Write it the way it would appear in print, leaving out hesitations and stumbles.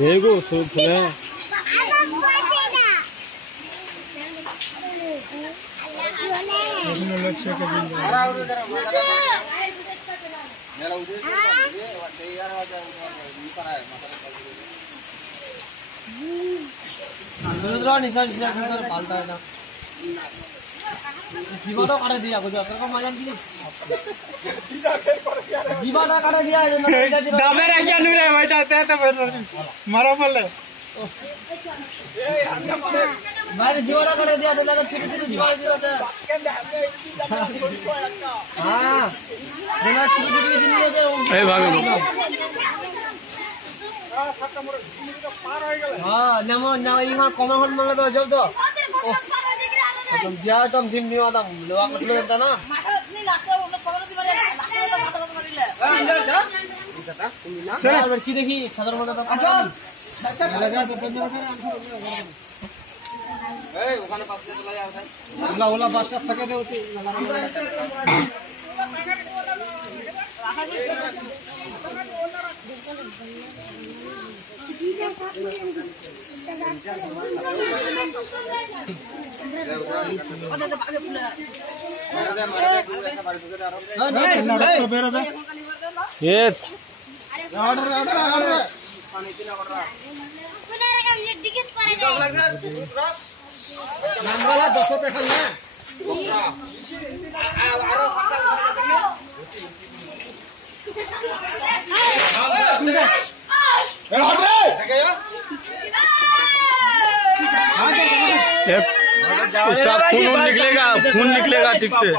देखो सूप है जीवाटा काट दिया कुछ असर को मजा की जीवाटा काट दिया है ना दामे रे क्या नहीं रे बैठा ते तो मारो बोले भाई जीवाटा काट दिया तो लगा छोटे छोटे जीवाटा दिया हां देना छोटे छोटे जीवाटा दे ए भागो हां नमो ना इमा कम हन मन तो जब तो तुम क्या तुम जिम नहीं आता लोग कुछ नहीं करता ना नहीं लाते वो लोग कवर भी बने लाते तो कर ले अंदर जा इतना तुम ना सर की देखी सदर मोटा तो लगा तो पंजा कर ए ওখানে পাশ দিয়ে চলে যাও ভাই ওলা ওলা বাসটা থাকে দে ওতে यस ऑर्डर ऑर्डर ऑर्डर नामवाला 10 रुपए खाली है उसका खून निकलेगा ठीक से।